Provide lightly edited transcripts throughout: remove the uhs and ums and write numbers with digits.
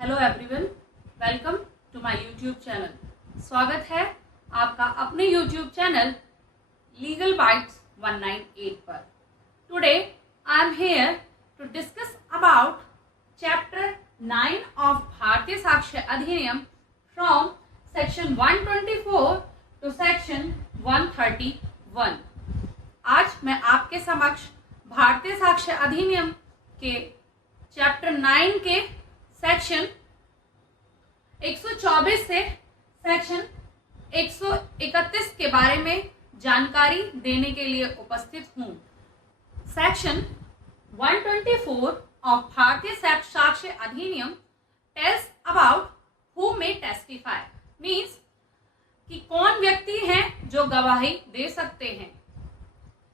Hello everyone, welcome to my YouTube channel. स्वागत है आपका अपने यूट्यूब चैनल लीगल बाइट्स 198 पर। Today I am here to discuss about chapter 9 ऑफ भारतीय साक्ष्य अधिनियम फ्रॉम सेक्शन 124 टू सेक्शन 131। आज मैं आपके समक्ष भारतीय साक्ष्य अधिनियम के चैप्टर 9 के सेक्शन 124 से सेक्शन 131 के बारे में जानकारी देने के लिए उपस्थित हूं। Section 124 of Bharatiya Sakshya Adhiniyam tells about who may testify, means कि कौन व्यक्ति हैं जो गवाही दे सकते हैं।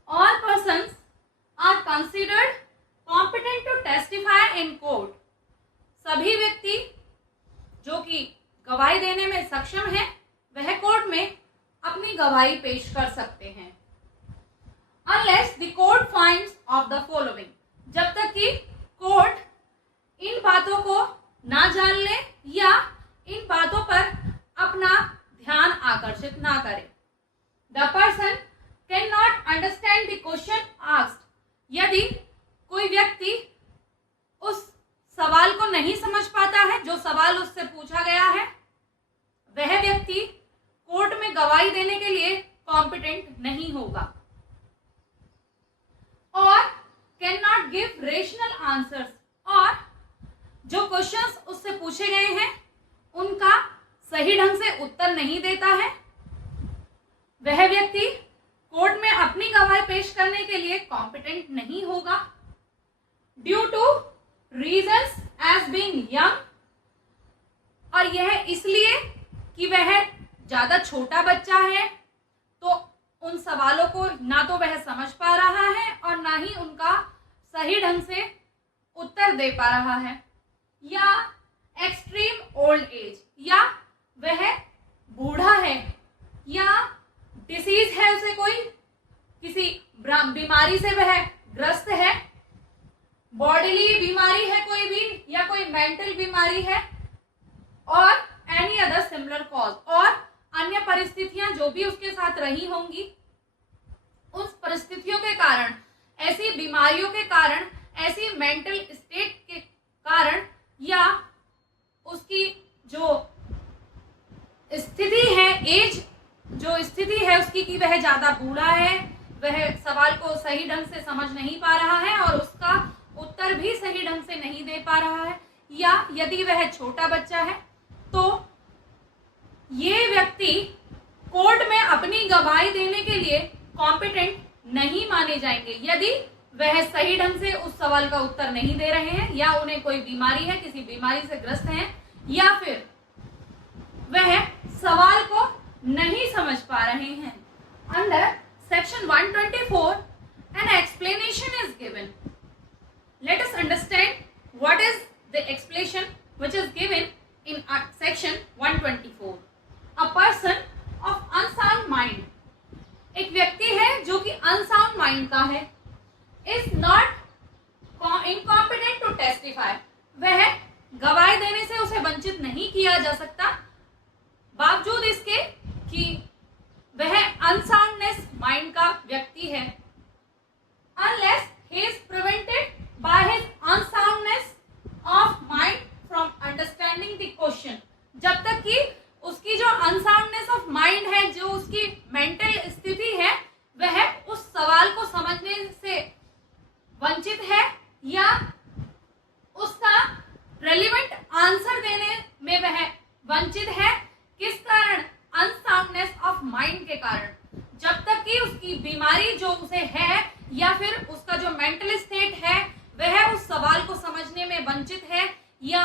All persons are considered competent to testify in court. सभी व्यक्ति जो कि गवाही देने में सक्षम है वह कोर्ट में अपनी गवाही पेश कर सकते हैं। Unless the court finds of the following, जब तक कि कोर्ट इन बातों को ना जान ले या इन बातों पर अपना ध्यान आकर्षित ना करे। The person can not understand the question asked, यदि कोई व्यक्ति उस सवाल को नहीं समझ पाता है जो सवाल उससे पूछा गया है, वह व्यक्ति कोर्ट में गवाही देने के लिए कॉम्पिटेंट नहीं होगा। और can not give rational answers, और जो क्वेश्चंस उससे पूछे गए हैं उनका सही ढंग से उत्तर नहीं देता है, वह व्यक्ति कोर्ट में अपनी गवाही पेश करने के लिए कॉम्पिटेंट नहीं होगा। Due to reasons as being young, और यह इसलिए कि वह ज्यादा छोटा बच्चा है तो उन सवालों को ना तो वह समझ पा रहा है और ना ही उनका सही ढंग से उत्तर दे पा रहा है, या एक्सट्रीम ओल्ड एज, या वह बूढ़ा है, या डिसीज है, उसे कोई किसी बीमारी से वह ग्रस्त है, बॉडीली बीमारी है कोई भी, या कोई मेंटल बीमारी है, और एनी अदर सिमिलर कॉज, और अन्य परिस्थितियां जो भी उसके साथ रही होंगी, उस परिस्थितियों के कारण, ऐसी बीमारियों के कारण, ऐसी मेंटल स्टेट के कारण, या उसकी जो स्थिति है, एज जो स्थिति है उसकी कि वह ज्यादा बूढ़ा है, वह सवाल को सही ढंग से समझ नहीं पा रहा है और उसका उत्तर भी सही ढंग से नहीं दे पा रहा है, या यदि वह छोटा बच्चा है, तो ये व्यक्ति कोर्ट में अपनी गवाही देने के लिए कॉम्पिटेंट नहीं माने जाएंगे यदि वह सही ढंग से उस सवाल का उत्तर नहीं दे रहे हैं, या उन्हें कोई बीमारी है, किसी बीमारी से ग्रस्त हैं, या फिर वह सवाल को नहीं समझ पा रहे हैं। Under section 124 an explanation is given. Let us understand what is the explanation which is given in section 124. A person of unsound mind, एक व्यक्ति है जो कि अनसाउंड माइंड का है, is not incompetent to testify, वह गवाही देने से उसे वंचित नहीं किया जा सकता बावजूद इसके कि वह अनसाउंडनेस माइंड का व्यक्ति है। Unless he is prevented by his unsoundness of mind from understanding the question, जब तक कि उसकी जो अनसाउंडनेस ऑफ माइंड है, जो उसकी मेंटल स्थिति है, वह उस सवाल को समझने से वंचित है या उसका रेलिवेंट आंसर देने में वह वंचित है। किस कारण? अनसाउंडनेस ऑफ माइंड के कारण। जब तक कि उसकी बीमारी जो उसे है या फिर उसका जो मेंटल स्टेट है वह उस सवाल को समझने में वंचित है, या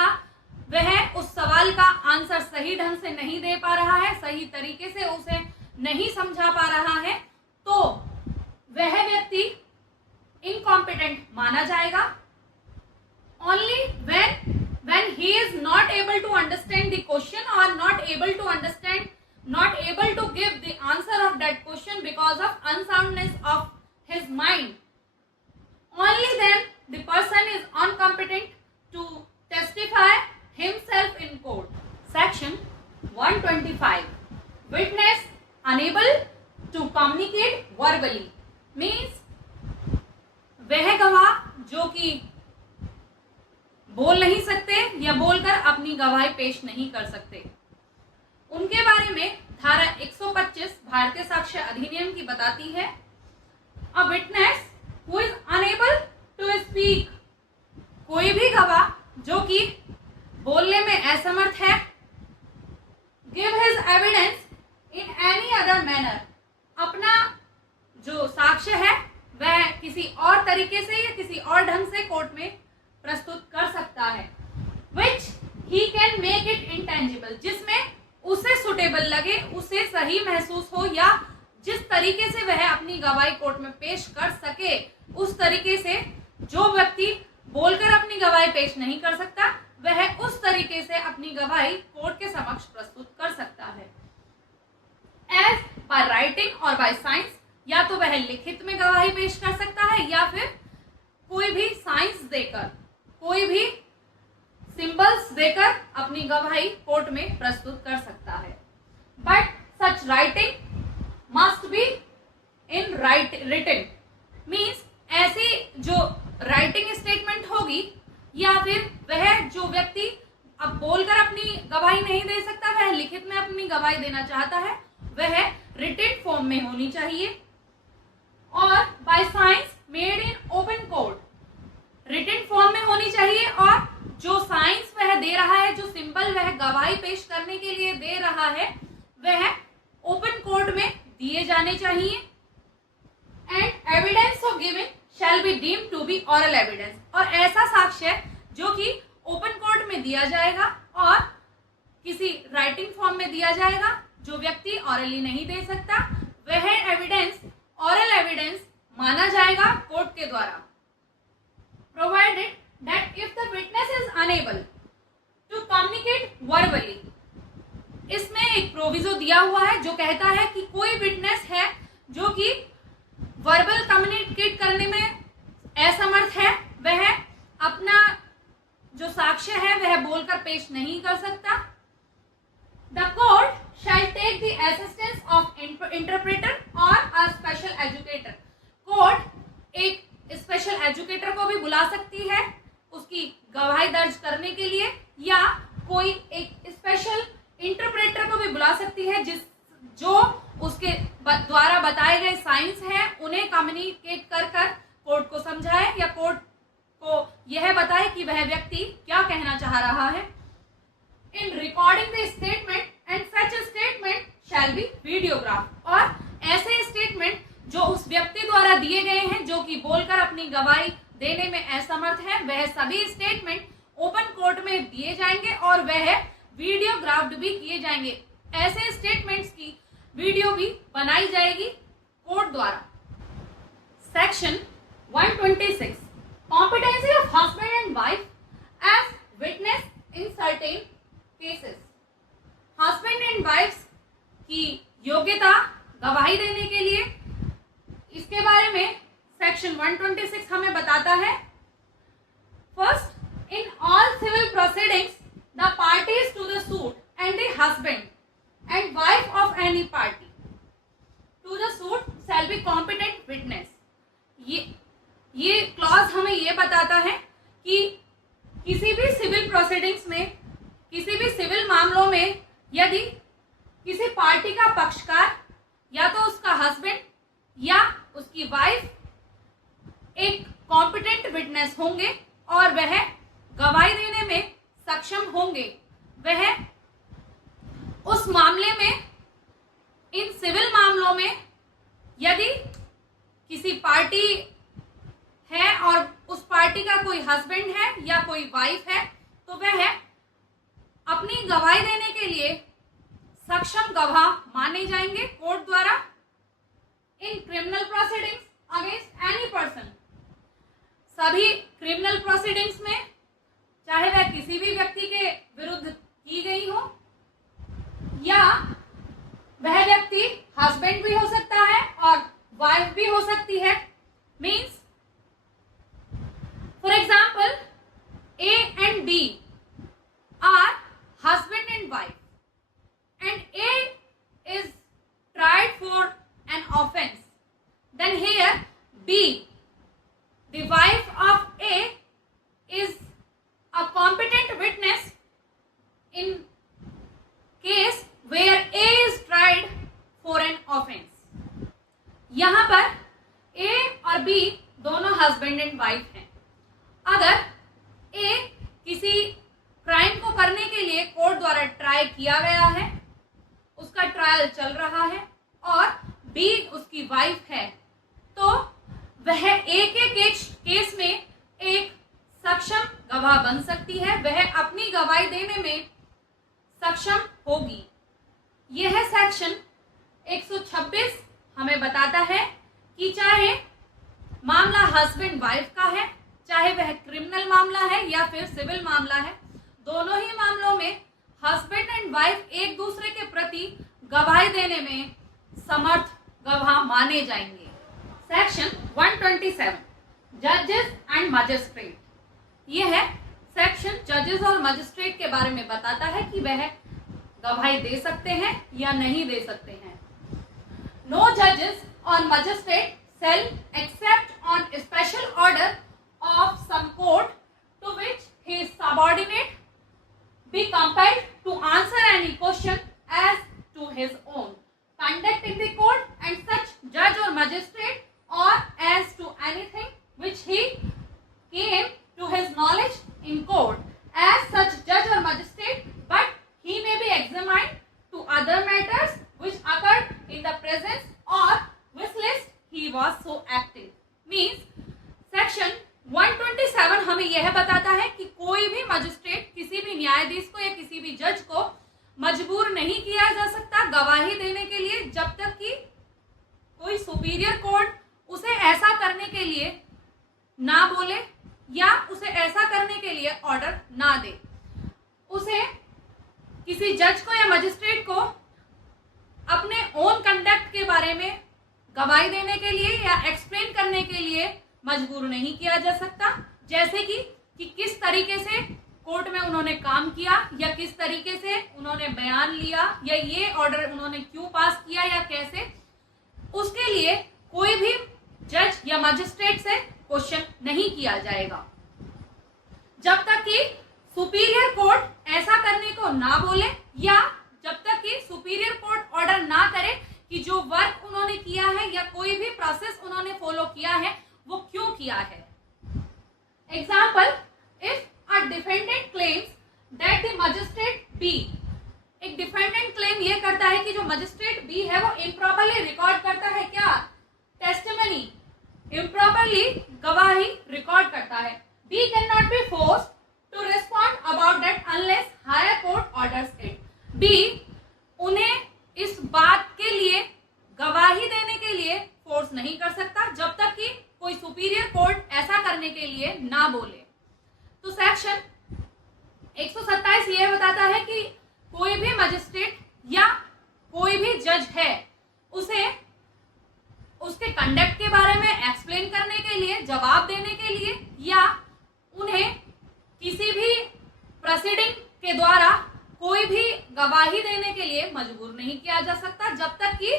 वह उस सवाल का आंसर सही ढंग से नहीं दे पा रहा है, सही तरीके से उसे नहीं समझा पा रहा है, तो वह व्यक्ति इनकॉम्पिटेंट माना जाएगा। Only when he is not able to understand the question or not able to give the answer of that question because of unsoundness of his mind, only then the person is incompetent to testify himself 125. Witness unable to communicate verbally means वह गवाह जो कि बोल नहीं सकते या बोलकर अपनी गवाही पेश नहीं कर सकते, उनके बारे में धारा 125 भारतीय साक्ष्य अधिनियम की बताती है, a witness who is unable to speak, कोई भी गवाह जो कि बोलने में असमर्थ है, give his evidence in any other manner, अपना जो साक्ष्य है वह किसी और तरीके से या किसी और ढंग से कोर्ट में प्रस्तुत कर सकता है, which he can make it intangible, जिसमें उसे सुटेबल लगे, उसे सही महसूस हो, या जिस तरीके से वह अपनी गवाही कोर्ट में पेश कर सके उस तरीके से जो व्यक्ति बोलकर अपनी गवाही पेश नहीं कर सकता वह उस तरीके से अपनी गवाही कोर्ट के समक्ष प्रस्तुत कर सकता है। एज बाय राइटिंग और बाय साइंस, या तो वह लिखित में गवाही पेश कर सकता है या फिर कोई भी साइंस देकर, कोई भी सिंबल्स देकर अपनी गवाही कोर्ट में प्रस्तुत कर सकता है। But such writing must be in written means, ऐसी जो राइटिंग स्टेटमेंट होगी या फिर वह जो व्यक्ति अब बोलकर अपनी गवाही नहीं दे सकता, वह लिखित में अपनी गवाही देना चाहता है, वह रिटन फॉर्म में होनी चाहिए। और by signs made in open court, written form में होनी चाहिए, और जो साइंस वह दे रहा है, जो सिंबल वह गवाही पेश करने के लिए दे रहा है, वह ओपन कोर्ट में दिए जाने चाहिए। And evidence of given shall be deemed to be oral evidence, और ऐसा साक्ष्य जो कि ओपन कोर्ट में दिया जाएगा और किसी राइटिंग फॉर्म में दिया जाएगा, जो व्यक्ति ऑरली नहीं दे सकता, वह एविडेंस ऑरल एविडेंस माना जाएगा कोर्ट के द्वारा, provided that if the witness is unable to communicate verbally. इसमें एक प्रोविजो दिया हुआ है जो कहता है कि कोई विटनेस है जो कि वर्बल कम्युनिकेट करने में असमर्थ है, वह अपना जो साक्ष्य है वह बोलकर पेश नहीं कर सकता। The court shall take the assistance of interpreter or a special educator, court एक स्पेशल एजुकेटर को भी बुला सकती है उसकी गवाही दर्ज करने के लिए, या कोई एक स्पेशल इंटरप्रेटर को भी बुला सकती है जो उसके द्वारा बताए गए साइंस है उन्हें कम्युनिकेट कर कोर्ट को समझाए या कोर्ट को यह बताए कि वह व्यक्ति क्या कहना चाह रहा है। In recording the statement and such statement shall be videograph, और ऐसे स्टेटमेंट जो उस व्यक्ति द्वारा दिए गए हैं जो कि बोलकर अपनी गवाही देने में असमर्थ है, वह सभी स्टेटमेंट ओपन कोर्ट में दिए जाएंगे और वह वीडियोग्राफ्ड भी किए जाएंगे। ऐसे स्टेटमेंट्स की वीडियो भी बनाई जाएगी कोर्ट द्वारा। Section 126 competency of husband and wife as witness in certain cases, husband and wife की योग्यता गवाही देने के लिए, इसके बारे में सेक्शन 126 हमें बताता है। First, in all civil proceedings the parties to the suit and the husband and wife of any party to the suit shall be competent witness. ये क्लॉज हमें ये बताता है कि किसी भी सिविल प्रोसीडिंग्स में, किसी भी सिविल मामलों में यदि किसी पार्टी का पक्षकार या तो उसका हस्बैंड या उसकी वाइफ एक कॉम्पिटेंट विटनेस होंगे और वह गवाही देने में सक्षम होंगे, वह उस मामले में, इन सिविल मामलों में यदि किसी पार्टी है और उस पार्टी का कोई हस्बैंड है या कोई वाइफ है, तो वह अपनी गवाही देने के लिए सक्षम गवाह माने जाएंगे कोर्ट द्वारा। In criminal proceedings against any person, सभी क्रिमिनल प्रोसीडिंग्स में चाहे वह किसी भी व्यक्ति के विरुद्ध की गई हो या वह व्यक्ति हस्बैंड भी हो सकता है और वाइफ भी हो सकती है, means for example A and B are husband and wife करने के लिए कोर्ट द्वारा ट्राई किया गया है, उसका ट्रायल चल रहा है और बी उसकी वाइफ है, तो वह एक एक केस में एक सक्षम गवाह बन सकती है, वह अपनी गवाही देने में सक्षम होगी। यह सेक्शन 126 हमें बताता है कि चाहे मामला हस्बैंड वाइफ का है, चाहे वह क्रिमिनल मामला है या फिर सिविल मामला है, दोनों ही मामलों में हस्बैंड एंड वाइफ एक दूसरे के प्रति गवाही देने में समर्थ गवाह माने जाएंगे। सेक्शन 127 जजेस एंड मजिस्ट्रेट, यह सेक्शन जजेस और मजिस्ट्रेट के बारे में बताता है कि वह गवाही दे सकते हैं या नहीं दे सकते हैं। नो जजेस और magistrate shall except on special order of some court to which he is subordinate be compelled to answer any question as to his own conduct in the court and such judge or magistrate or as to anything which he came to his knowledge in court as such judge or magistrate, but he may be examined to other matters which occurred in the presence or which list he was so active। Means section 127 हमें यह बताता है कि कोई भी magistrate किसी भी न्यायाधीश को या किसी भी जज को मजबूर नहीं किया जा सकता गवाही देने के लिए जब तक कि कोई सुपीरियर कोर्ट उसे ऐसा करने के लिए ना बोले या उसे ऐसा करने के लिए ऑर्डर ना दे। उसे किसी जज को या मजिस्ट्रेट को अपने ओन कंडक्ट के बारे में गवाही देने के लिए या एक्सप्लेन करने के लिए मजबूर नहीं किया जा सकता, जैसे कि किस तरीके से कोर्ट में उन्होंने काम किया या किस तरीके से उन्होंने बयान लिया या ये ऑर्डर उन्होंने क्यों पास किया या कैसे, उसके लिए कोई भी जज या मजिस्ट्रेट से क्वेश्चन नहीं किया जाएगा जब तक कि सुपीरियर कोर्ट ऐसा करने को ना बोले या जब तक कि सुपीरियर कोर्ट ऑर्डर ना करे कि जो वर्क उन्होंने किया है या कोई भी प्रोसेस उन्होंने फॉलो किया है वो क्यों किया है। Example, if a defendant claims that the magistrate B, एक डिफेंडेंट क्लेम ये करता है कि जो मजिस्ट्रेट बी है वो इम्प्रॉपरली रिकॉर्ड करता है क्या, टेस्टिमनी, इम्प्रॉपरली गवाही रिकॉर्ड करता है। B can not be forced to respond about that unless higher court orders it. B उन्हें इस बात के लिए गवाही देने के लिए फोर्स नहीं कर सकता जब तक कि कोई सुपीरियर कोर्ट ऐसा करने के लिए ना बोले। तो सेक्शन 127 यह बताता है कि कोई भी मजिस्ट्रेट या कोई भी जज है उसे उसके कंडक्ट के बारे में एक्सप्लेन करने के लिए, जवाब देने के लिए या उन्हें किसी भी प्रोसीडिंग के द्वारा कोई भी गवाही देने के लिए मजबूर नहीं किया जा सकता जब तक कि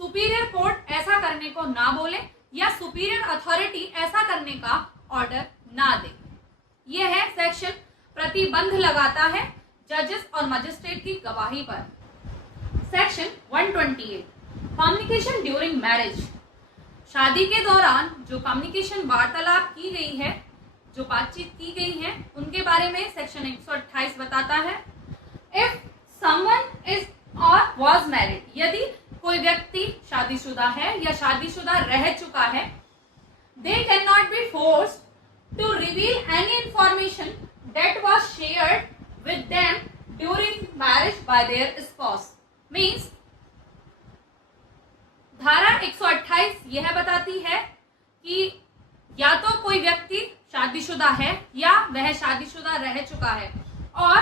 सुपीरियर कोर्ट ऐसा करने को ना बोले या सुपीरियर अथॉरिटी ऐसा करने का ऑर्डर ना दे। यह है सेक्शन प्रतिबंध लगाता है जजेस और मजिस्ट्रेट की गवाही पर। सेक्शन 128 कम्युनिकेशन ड्यूरिंग मैरिज, शादी के दौरान जो कम्युनिकेशन वार्तालाप की गई है, जो बातचीत की गई है, उनके बारे में सेक्शन 128 बताता है। इफ समवन इज और वॉज मैरिड, यदि कोई व्यक्ति शादीशुदा है या शादीशुदा रह चुका है, they can not be forced to reveal any information that was shared with them during marriage by their spouse. Means धारा 128 यह बताती है कि या तो कोई व्यक्ति शादीशुदा है या वह शादीशुदा रह चुका है और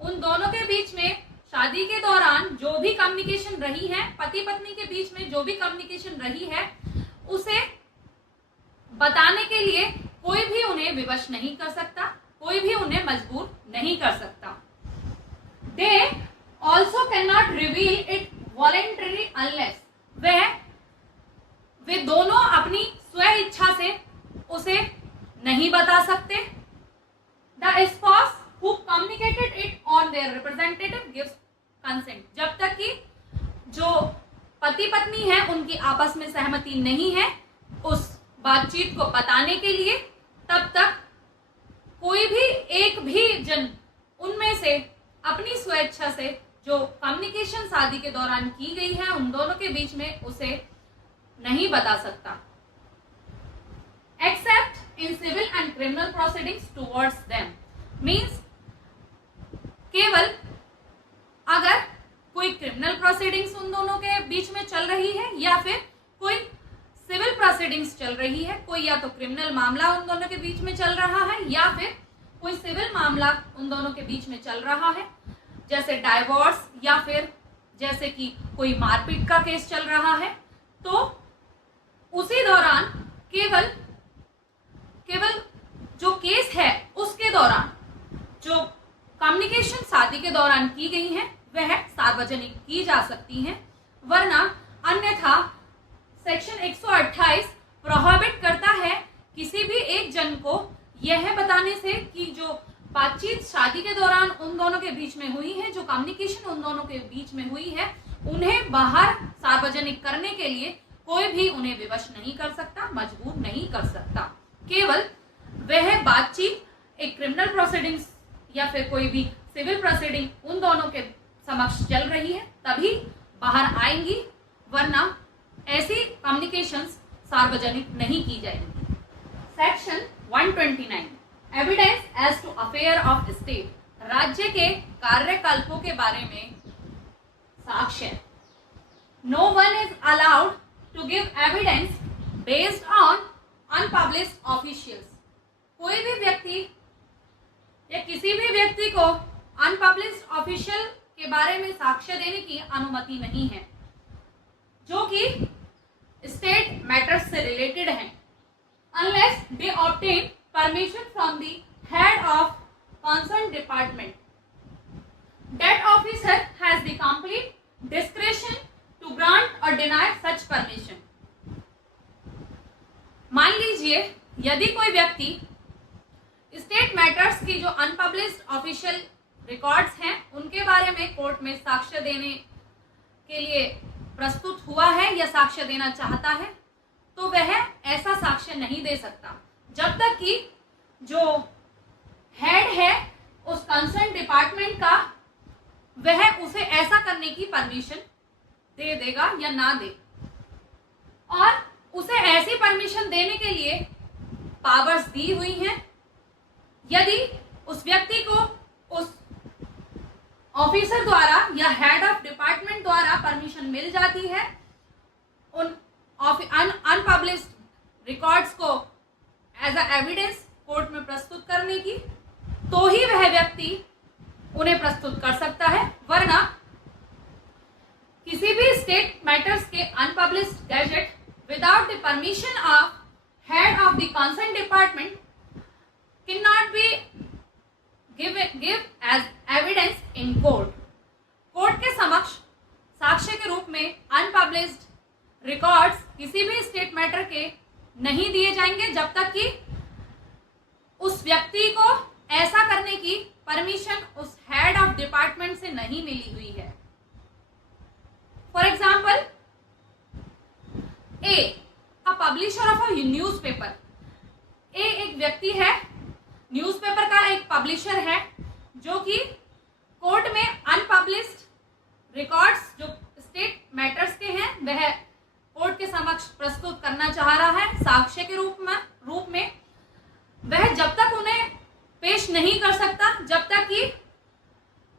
उन दोनों के बीच में शादी के दौरान जो भी कम्युनिकेशन रही है, पति पत्नी के बीच में जो भी कम्युनिकेशन रही है, उसे बताने के लिए कोई भी उन्हें विवश नहीं कर सकता, कोई भी उन्हें मजबूर नहीं कर सकता। They also can not reveal it voluntary unless, वे दोनों अपनी स्व इच्छा से उसे नहीं बता सकते। The spouse who communicated it on their representative gives consent, जब तक कि जो पति पत्नी है उनकी आपस में सहमति नहीं है उस बातचीत को बताने के लिए, तब तक कोई भी एक भी जन उनमें से अपनी स्वेच्छा से जो कम्युनिकेशन शादी के दौरान की गई है उन दोनों के बीच में उसे नहीं बता सकता। Except in civil and criminal proceedings towards them means केवल अगर कोई क्रिमिनल प्रोसीडिंग्स उन दोनों के बीच में चल रही है या फिर कोई सिविल प्रोसीडिंग्स चल रही है, कोई या तो क्रिमिनल मामला उन दोनों के बीच में चल रहा है या फिर कोई सिविल मामला उन दोनों के बीच में चल रहा है, जैसे डाइवोर्स या फिर जैसे कि कोई मारपीट का केस चल रहा है, तो उसी दौरान केवल जो केस है उसके दौरान जो कम्युनिकेशन शादी के दौरान की गई है वह सार्वजनिक की जा सकती है, वरना अन्यथा सेक्शन 128 प्रोहिबिट करता है किसी भी एक जन को यह बताने से कि जो बातचीत शादी के दौरान उन दोनों के बीच में हुई है, जो कम्युनिकेशन उन दोनों के बीच में हुई है, उन्हें बाहर सार्वजनिक करने के लिए कोई भी उन्हें विवश नहीं कर सकता, मजबूर नहीं कर सकता। केवल वह बातचीत एक क्रिमिनल प्रोसीडिंग्स या फिर कोई भी सिविल प्रोसीडिंग उन दोनों के समक्ष चल रही है तभी बाहर आएंगी, वरना ऐसी कम्युनिकेशंस सार्वजनिक नहीं की जाएंगी। Section 129 evidence as to affair of state, राज्य के कार्यकल्पों के बारे में साक्ष्य। No one is allowed to give evidence based on unpublished officials, कोई भी व्यक्ति या किसी भी व्यक्ति को अनपब्लिश्ड ऑफिशियल के बारे में साक्ष्य देने की अनुमति नहीं है जो कि स्टेट मैटर्स से रिलेटेड हैं, unless they obtain permission from the head of concern department. That officer has the complete discretion to grant और डिनाई सच परमिशन। मान लीजिए यदि कोई व्यक्ति स्टेट मैटर्स की जो अनपब्लिश्ड ऑफिशियल रिकॉर्ड्स हैं उनके बारे में कोर्ट में साक्ष्य देने के लिए प्रस्तुत हुआ है या साक्ष्य देना चाहता है, तो वह ऐसा साक्ष्य नहीं दे सकता जब तक कि जो हेड है उस कंसर्न डिपार्टमेंट का वह उसे ऐसा करने की परमिशन दे देगा या ना दे, और उसे ऐसी परमिशन देने के लिए पावर्स दी हुई हैं। यदि उस व्यक्ति को उस ऑफिसर द्वारा या हेड ऑफ डिपार्टमेंट द्वारा परमिशन मिल जाती है उन अनपब्लिश्ड रिकॉर्ड्स को एज अ एविडेंस कोर्ट में प्रस्तुत करने की, तो ही वह व्यक्ति उन्हें प्रस्तुत कर सकता है, वरना किसी भी स्टेट मैटर्स के unpublished gadget without the permission of head of the concern department cannot be give as evidence in court। Court के समक्ष साक्ष्य के रूप में अनपब्लिश्ड रिकॉर्ड्स किसी भी स्टेट मैटर के नहीं दिए जाएंगे जब तक कि उस व्यक्ति को ऐसा करने की परमिशन उस हेड ऑफ डिपार्टमेंट से नहीं मिली हुई है। For example, a publisher of a newspaper, एक व्यक्ति है, न्यूज़पेपर का एक पब्लिशर है जो कि कोर्ट में अनपब्लिश्ड रिकॉर्ड्स जो स्टेट मैटर्स के हैं वह कोर्ट के समक्ष प्रस्तुत करना चाह रहा है साक्ष्य के रूप में। वह जब तक उन्हें पेश नहीं कर सकता जब तक कि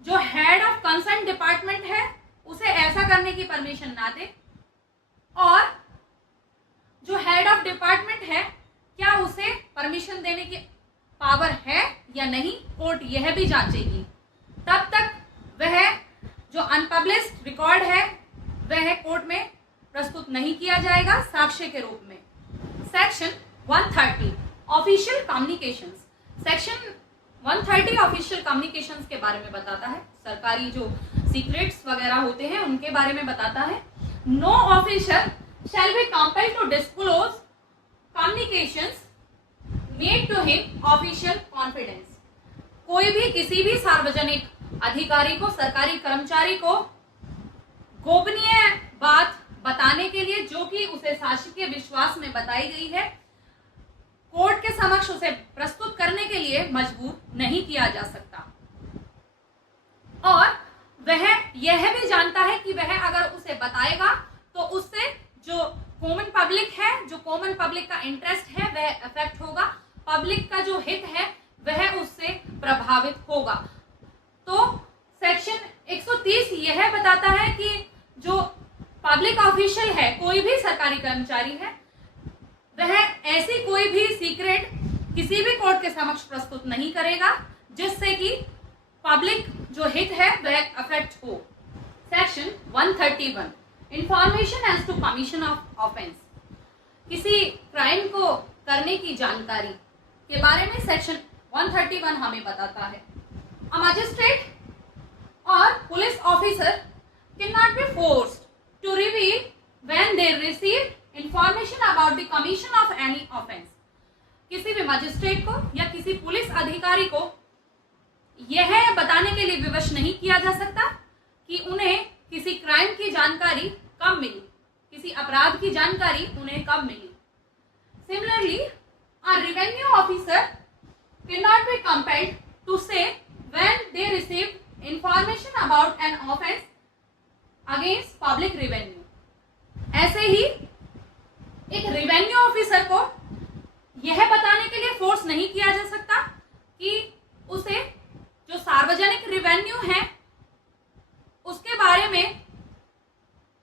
जो हेड ऑफ कंसर्न डिपार्टमेंट है उसे ऐसा करने की परमिशन ना दे, और जो हेड ऑफ डिपार्टमेंट है क्या उसे परमिशन देने की पावर है या नहीं, कोर्ट यह भी जांचेगी। तब तक वह जो अनपब्लिश्ड रिकॉर्ड है वह कोर्ट में प्रस्तुत नहीं किया जाएगा साक्ष्य के रूप में। Section 130 official communications, section 130 official communications के बारे में बताता है, सरकारी जो सीक्रेट्स वगैरह होते हैं उनके बारे में बताता है। No officer shall be compelled to disclose communications made to him official confidence, कोई भी किसी भी सार्वजनिक अधिकारी को, सरकारी कर्मचारी को गोपनीय बात बताने के लिए जो कि उसे शासकीय विश्वास में बताई गई है, कोर्ट के समक्ष उसे प्रस्तुत करने के लिए मजबूर नहीं किया जा सकता। वह यह भी जानता है कि वह अगर उसे बताएगा तो उससे जो कॉमन पब्लिक है, जो कॉमन पब्लिक का इंटरेस्ट है वह अफेक्ट होगा, पब्लिक का जो हित है वह उससे प्रभावित होगा। तो सेक्शन 130 यह बताता है कि जो पब्लिक ऑफिशियल है, कोई भी सरकारी कर्मचारी है, वह ऐसी कोई भी सीक्रेट किसी भी कोर्ट के समक्ष प्रस्तुत नहीं करेगा जिससे कि पब्लिक जो हित है वह अफेक्ट हो। Section 131 information as to commission of offence, किसी क्राइम को करने की जानकारी के बारे में सेक्शन 131 हमें बताता है। अ मजिस्ट्रेट और police officer can not be forced to reveal when they receive information about the commission of any offence, किसी भी मजिस्ट्रेट को या किसी पुलिस अधिकारी को यह बताने के लिए विवश नहीं किया जा सकता कि उन्हें किसी क्राइम की जानकारी कब मिली, किसी अपराध की जानकारी उन्हें कब मिली। Similarly a revenue officer can not be compelled to say when they receive information about an offence against public revenue. ऐसे ही एक रेवेन्यू ऑफिसर को यह बताने के लिए फोर्स नहीं किया जा सकता कि उसे जो सार्वजनिक रेवेन्यू है उसके बारे में,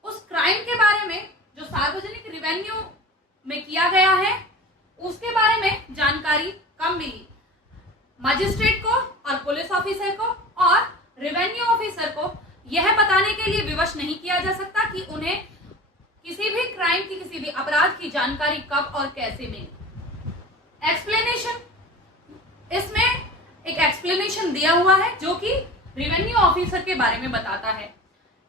उस क्राइम के बारे में जो सार्वजनिक रेवेन्यू में किया गया है उसके बारे में जानकारी कब मिली। मजिस्ट्रेट को और पुलिस ऑफिसर को और रेवेन्यू ऑफिसर को यह बताने के लिए विवश नहीं किया जा सकता कि उन्हें किसी भी क्राइम की, किसी भी अपराध की जानकारी कब और कैसे मिली। एक्सप्लेनेशन, इसमें एक एक्सप्लेनेशन दिया हुआ है जो कि रेवेन्यू ऑफिसर के बारे में बताता है।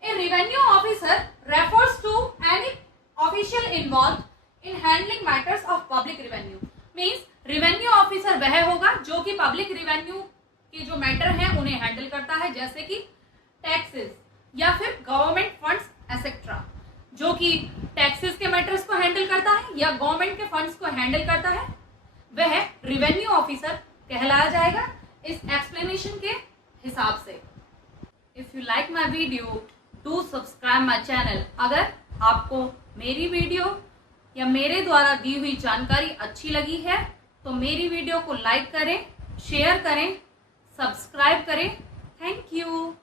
A revenue officer refers to any official involved in handling matters of public revenue, means revenue officer वह होगा जो कि पब्लिक रेवेन्यू के जो मैटर हैं उन्हें हैंडल करता है, जैसे कि टैक्सेस या फिर गवर्नमेंट फंड्स एसेट्रा, जो कि टैक्सेस के मैटर्स को हैंडल करता है या गवर्नमेंट के फंड्स को हैंडल करता है, वह रेवेन्यू ऑफिसर कहलाया जाएगा इस एक्सप्लेनेशन के हिसाब से। If you like my video do subscribe my channel. अगर आपको मेरी वीडियो या मेरे द्वारा दी हुई जानकारी अच्छी लगी है तो मेरी वीडियो को लाइक करें, शेयर करें, सब्सक्राइब करें। Thank you.